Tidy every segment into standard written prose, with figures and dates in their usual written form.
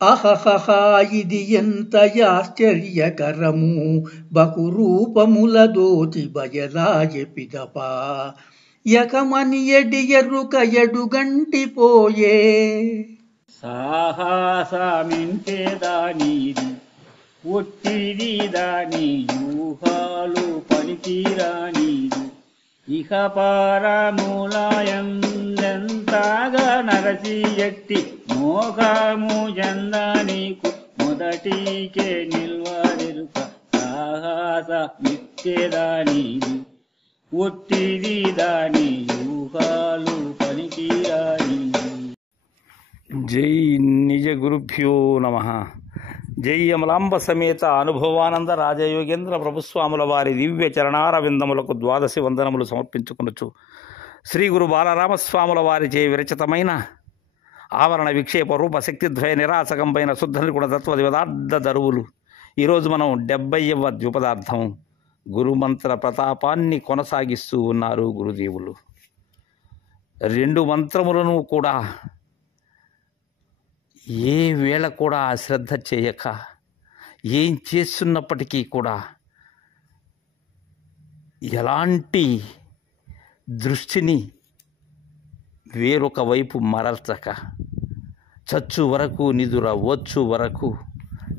అహహహ ఇది ఎంత ఆశ్చర్యకరము బహురూపముల దోచి బయలాయ పిదప యకమని ఎడియరుక ఎడుగంటిపోయే సాహసమింటే దానిది ఒట్టిది దాని యూహాలు పనికిరానిది ఇహ పరములయందెంతగా నరసి ఎట్టి మోహము జందనీకు మొదటికే నిల్వదెరుక సాహసమిచ్చేదానిది ఒట్టిది దాని యూహాలు పనికిరానిది. జై నిజ గురుభ్యో నమ. జై అమలాంబ సమేత అనుభవానంద రాజయోగేంద్ర ప్రభుస్వాముల వారి దివ్య చరణారవిందములకు ద్వాదశి వందనములు సమర్పించుకొనొచ్చు. శ్రీ గురు బాలరామస్వాముల వారిచే విరచితమైన ఆవరణ విక్షేప రూప శక్తిద్వయ నిరాసకంపైన శుద్ధ నిర్గుణ తత్వ ద్విపదార్థ దరువులు. ఈరోజు మనం 70వ ద్విపదార్థం గురుమంత్ర ప్రతాపాన్ని కొనసాగిస్తూ ఉన్నారు గురుదేవులు. 2 మంత్రములను కూడా ఏ వేళ కూడా అశ్రద్ధ చేయక, ఏం చేస్తున్నప్పటికీ కూడా ఎలాంటి దృష్టిని వేరొక వైపు మరల్చక, చచ్చు వరకు నిదుర వచ్చు వరకు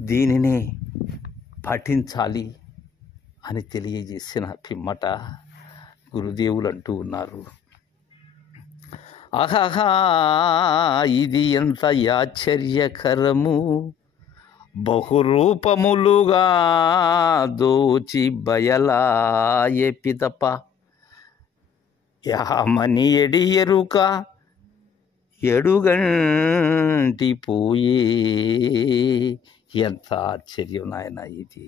దీనినే పఠించాలి అని తెలియజేసిన పిమ్మట గురుదేవులు అంటూ ఉన్నారు, అహహా ఇది ఎంత ఆశ్చర్యకరము బహురూపములుగా దోచి బయలాయె పిదప యామని ఎడియరుక ఎడుగంటిపోయే. ఎంత ఆశ్చర్యం నాయన ఇది.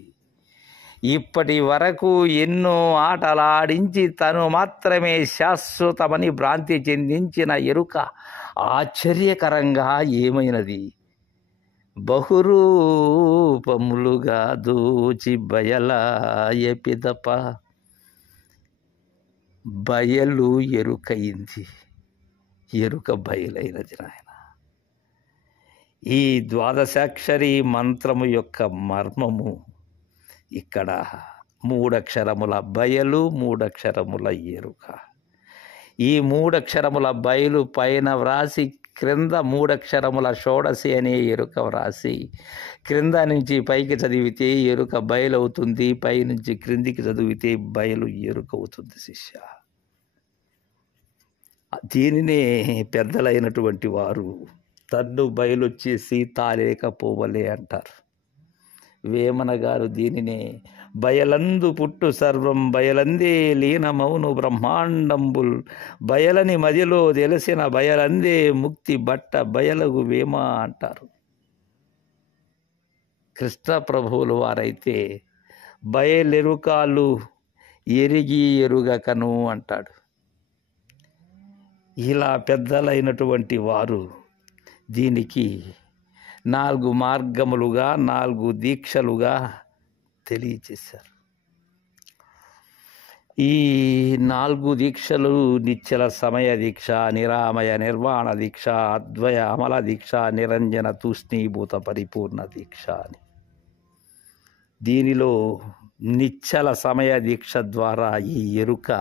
ఇప్పటి వరకు ఎన్నో ఆటలాడించి తను మాత్రమే శాశ్వతమని భ్రాంతి చెందించిన ఎరుక ఆశ్చర్యకరంగా ఏమైనది? బహురూపములుగా దోచి బయలాయె పిదప బయలు ఎరుకయింది, ఎరుక బయలైనది నాయన. ఈ ద్వాదశాక్షరి మంత్రము యొక్క మర్మము ఇక్కడ 3 అక్షరముల బయలు, 3 అక్షరముల ఎరుక. ఈ 3 అక్షరముల బయలు పైన వ్రాసి క్రింద 3 అక్షరముల షోడశి అనే ఎరుక వ్రాసి క్రింద నుంచి పైకి చదివితే ఎరుక బయలవుతుంది, పై నుంచి క్రిందికి చదివితే బయలు ఎరుక అవుతుంది శిష్య. దీనినే పెద్దలైనటువంటి వారు తన్ను బయలొచ్చేసి తాలేకపోవలే అంటారు. వేమన గారు దీనినే బయలందు పుట్టు సర్వం బయలందే లీనమౌను బ్రహ్మాండంబుల్ బయలని మదిలో తెలిసిన బయలందే ముక్తి బట్ట బయలగు వేమ అంటారు. కృష్ణ ప్రభువుల వారైతే బయలెరుకాలు ఎరిగి ఎరుగకను అంటాడు. ఇలా పెద్దలైనటువంటి వారు దీనికి 4 మార్గములుగా 4 దీక్షలుగా తెలియచేశారు. ఈ 4 దీక్షలు నిశ్చల సమయ దీక్ష, నిరామయ నిర్వాణ దీక్ష, అద్వయ అమల దీక్ష, నిరంజన తూష్ణీభూత పరిపూర్ణ దీక్ష అని. దీనిలో నిశ్చల సమయ దీక్ష ద్వారా ఈ ఎరుక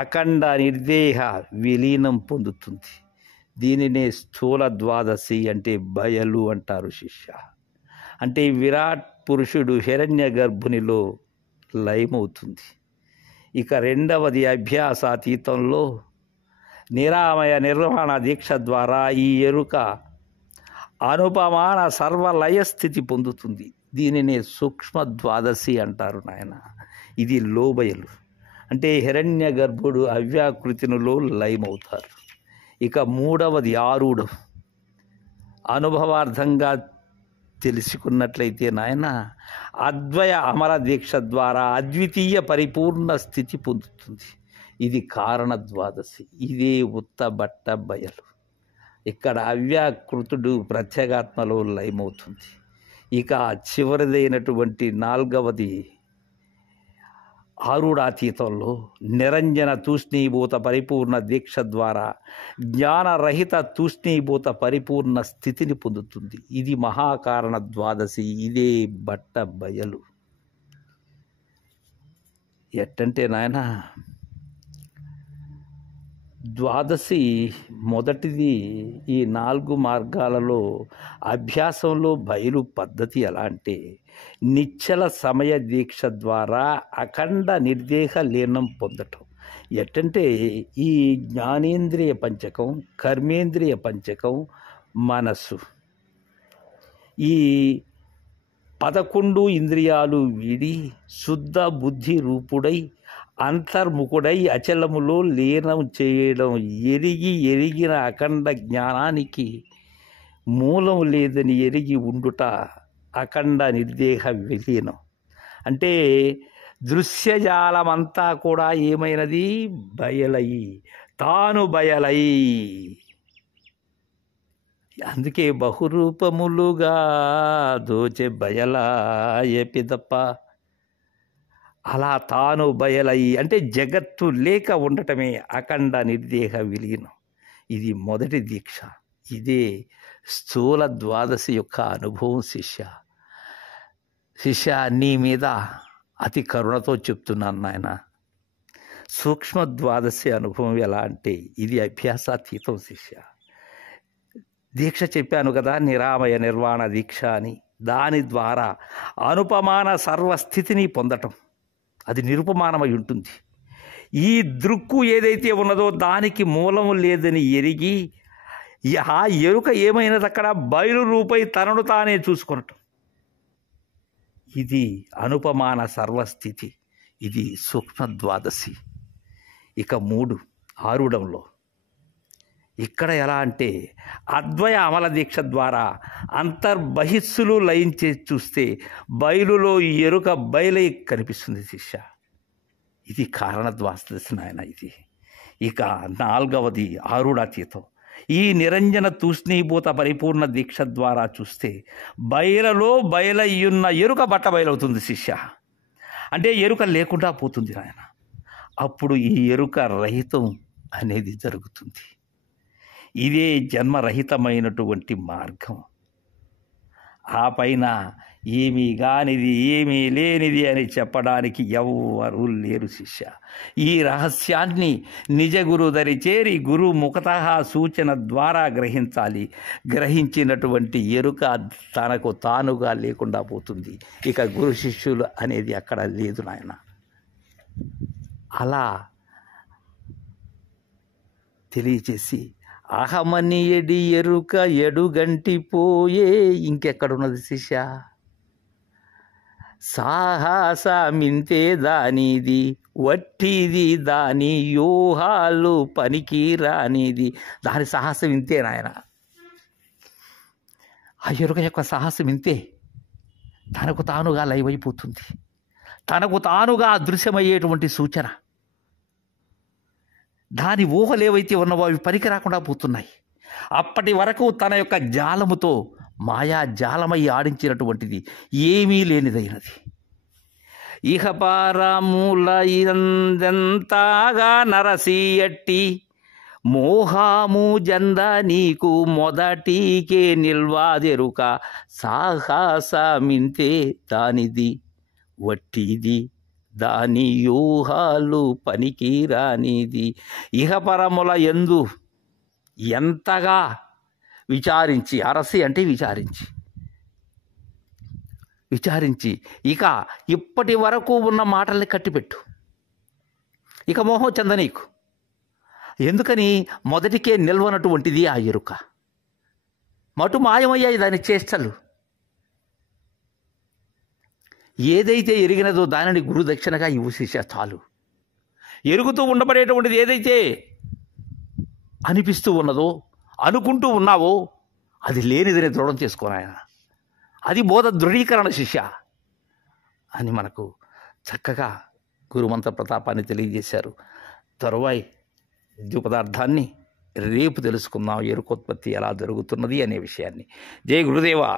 అఖండ నిర్దేహ విలీనం పొందుతుంది. దీనినే స్థూల ద్వాదశి అంటే బయలు అంటారు శిష్య. అంటే విరాట్ పురుషుడు హిరణ్య గర్భునిలో లయమవుతుంది. ఇక 2వది అభ్యాసాతీతంలో నిరామయ నిర్వహణ దీక్ష ద్వారా ఈ ఎరుక అనుపమాన సర్వలయ స్థితి పొందుతుంది. దీనినే సూక్ష్మ ద్వాదశి అంటారు నాయన. ఇది లోబయలు అంటే హిరణ్య గర్భుడు అవ్యాకృతినులో లయమవుతారు. ఇక 3వది ఆరుడు అనుభవార్థంగా తెలుసుకున్నట్లయితే నాయన అద్వయ అమర దీక్ష ద్వారా అద్వితీయ పరిపూర్ణ స్థితి పొందుతుంది. ఇది కారణ ద్వాదశి. ఇదే ఉత్తబట్ట బయలు. ఇక్కడ అవ్యాకృతుడు ప్రత్యేగాత్మలో లయమవుతుంది. ఇక చివరిదైనటువంటి 4వది ఆరుడాతీతంలో నిరంజన తూష్ణీభూత పరిపూర్ణ దీక్ష ద్వారా జ్ఞానరహిత తూష్ణీభూత పరిపూర్ణ స్థితిని పొందుతుంది. ఇది మహాకారణ ద్వాదశి. ఇదే బట్ట బయలు. ఎట్టంటే నాయన, ద్వాదశి మొదటిది. ఈ 4 మార్గాలలో అభ్యాసంలో బయలు పద్ధతి ఎలా అంటే నిశ్చల సమయ దీక్ష ద్వారా అఖండ నిర్దేహ లీనం పొందటం. ఎట్టంటే ఈ జ్ఞానేంద్రియ పంచకం, కర్మేంద్రియ పంచకం, మనస్సు, ఈ 11 ఇంద్రియాలు వీడి శుద్ధ బుద్ధి రూపుడై అంతర్ముఖుడై అచలములో లీనం చేయడం, ఎరిగిన అఖండ జ్ఞానానికి మూలం లేదని ఎరిగి ఉండుట అఖండ నిర్దేహ విలీనం. అంటే దృశ్యజాలమంతా కూడా ఏమైనది? బయలయి, తాను బయలయి. అందుకే బహురూపములుగా దోచె బయలాయపి తప్ప. అలా తాను బయలయి అంటే జగత్తు లేక ఉండటమే అఖండ నిర్దేహ విలీనం. ఇది మొదటి దీక్ష. ఇదే స్థూల ద్వాదశి యొక్క అనుభవం. శిష్య నీ మీద అతి కరుణతో చెప్తున్నాను నాయన. సూక్ష్మ ద్వాదశి అనుభవం ఎలా అంటే ఇది అభ్యాసాతీతం శిష్య. దీక్ష చెప్పాను కదా, నిరామయ నిర్వాణ దీక్ష అని. దాని ద్వారా అనుపమాన సర్వస్థితిని పొందటం. అది నిరుపమానమై ఉంటుంది. ఈ దృక్కు ఏదైతే ఉన్నదో దానికి మూలము లేదని ఎరిగి ఆ ఎరుక ఏమైనది అక్కడ బయలు రూపై తనను తానే చూసుకొనటం. ఇది అనుపమాన సర్వస్థితి. ఇది సూక్ష్మ ద్వాదశి. ఇక 3 ఆరుడంలో ఇక్కడ ఎలా అంటే అద్వయ అమల దీక్ష ద్వారా అంతర్బహిస్సులు లయించే చూస్తే బయలులో ఎరుక బయలై కనిపిస్తుంది శిష్య. ఇది కారణ ద్వాదశి నాయన. ఇది ఇక 4వది ఆరుడాతీతం. ఈ నిరంజన తూష్ణీభూత పరిపూర్ణ దీక్ష ద్వారా చూస్తే బయలలో బయలయ్యున్న ఎరుక బట్ట బయలవుతుంది శిష్య. అంటే ఎరుక లేకుండా పోతుంది నాయన. అప్పుడు ఈ ఎరుక రహితం అనేది జరుగుతుంది. ఇదే జన్మరహితమైనటువంటి మార్గం. ఆ పైన ఏమీ కానిది, ఏమీ లేనిది అని చెప్పడానికి ఎవ్వరూ లేరు శిష్య. ఈ రహస్యాన్ని నిజ గురుదరి చేరి గురు ముఖతః సూచన ద్వారా గ్రహించాలి. గ్రహించినటువంటి ఎరుక తనకు తానుగా లేకుండా పోతుంది. ఇక గురు శిష్యులు అనేది అక్కడ లేదు నాయన. తెలియచేసి అహమని ఎడి ఎరుక ఎడుగంటిపోయే ఇంకెక్కడున్నది శిష్య? సాహసమింతే దానిది వట్టిది దాని యూహాలు పనికి రానిది. దాని సాహసం ఇంతే నాయన. ఆ ఎరుక యొక్క సాహసం ఇంతే. తనకు తానుగా లైవైపోతుంది. తనకు తానుగా అదృశ్యమయ్యేటువంటి సూచన. దాని ఊహలు ఏవైతే ఉన్నావో అవి పనికి రాకుండా పోతున్నాయి. అప్పటి వరకు తన యొక్క జాలముతో మాయా జాలమై ఆడించినటువంటిది ఏమీ లేనిదైనది. ఇహ పారముల ఇందెంతగా నరసియట్టి మోహాము జంద నీకు మొదటికే నిల్వాదెరుక సాహసమింతే దానిది వట్టిది దాని యూహాలు పనికి రానిది. ఇహపరముల యందు ఎంతగా విచారించి, అరసి అంటే విచారించి ఇక ఇప్పటి వరకు ఉన్న మాటల్ని కట్టిపెట్టు. ఇక మోహం చెందనీకు. ఎందుకని? మొదటికే నిల్వనటువంటిది ఆ ఎరుక. మటు మాయమయ్యాయి దాని చేష్టలు. ఏదైతే ఎరిగినదో దానిని గురుదక్షిణగా ఇవ్వు శిష్య చాలు. ఎరుగుతూ ఉండబడేటువంటిది ఏదైతే అనిపిస్తూ ఉన్నదో, అనుకుంటూ ఉన్నావో అది లేనిదని దృఢం చేసుకోనాయన. అది బోధ దృఢీకరణ శిష్య అని మనకు చక్కగా గురుమంత్ర ప్రతాపాన్ని తెలియజేశారు. తరువాయి ద్యుపదార్థాన్ని రేపు తెలుసుకుందాం. ఎరుకోత్పత్తి ఎలా జరుగుతున్నది అనే విషయాన్ని. జై గురుదేవా.